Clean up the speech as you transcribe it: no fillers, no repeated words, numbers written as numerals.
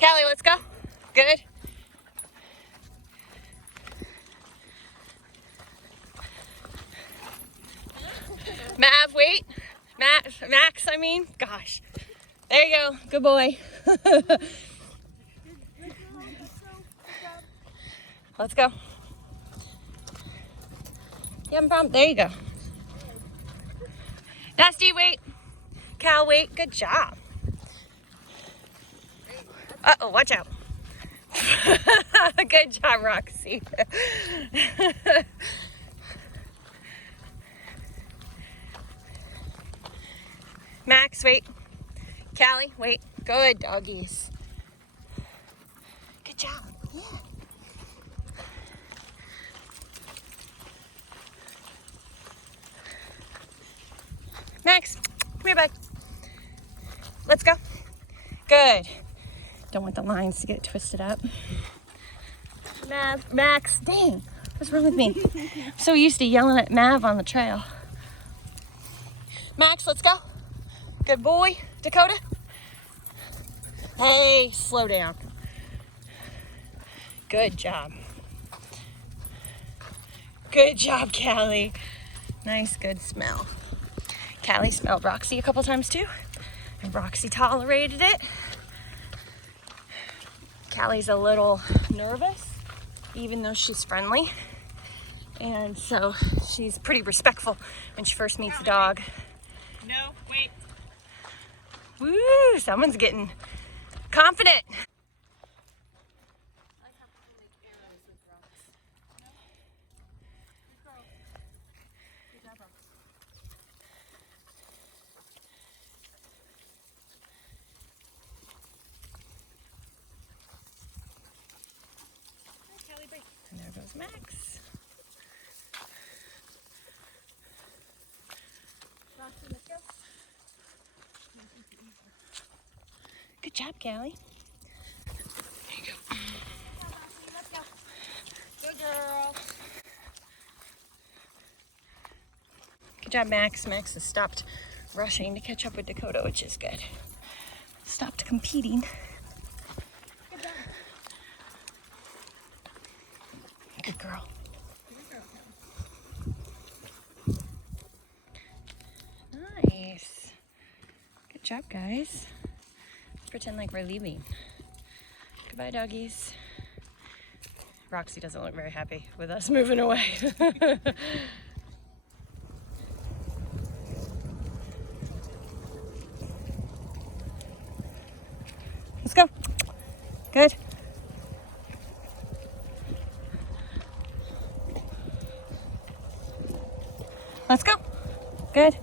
Callie, let's go. Good. Mav, wait. Max, I mean. Gosh. There you go. Good boy. Let's go. Yeah, there you go. Dusty, wait. Cal, wait. Good job. Uh-oh, watch out. Good job, Roxy. Max, wait. Callie, wait. Good doggies. Good job. Yeah. Max, come here, bud. Let's go. Good. Don't want the lines to get twisted up. Max, dang. What's wrong with me? I'm so used to yelling at Mav on the trail. Max, let's go. Good boy. Dakota. Hey, slow down. Good job. Good job, Callie. Nice, good smell. Callie smelled Roxy a couple times too, and Roxy tolerated it. Callie's a little nervous, even though she's friendly. And so she's pretty respectful when she first meets a dog. No, wait. Woo, someone's getting confident. And there goes Max. Good job, Callie. There you go. Let's go. Good girl. Good job, Max. Max has stopped rushing to catch up with Dakota, which is good. Stopped competing. Good job. Good girl. Nice. Good job, guys. Let's pretend like we're leaving. Goodbye, doggies. Roxy doesn't look very happy with us moving away. Let's go. Good. Let's go. Good.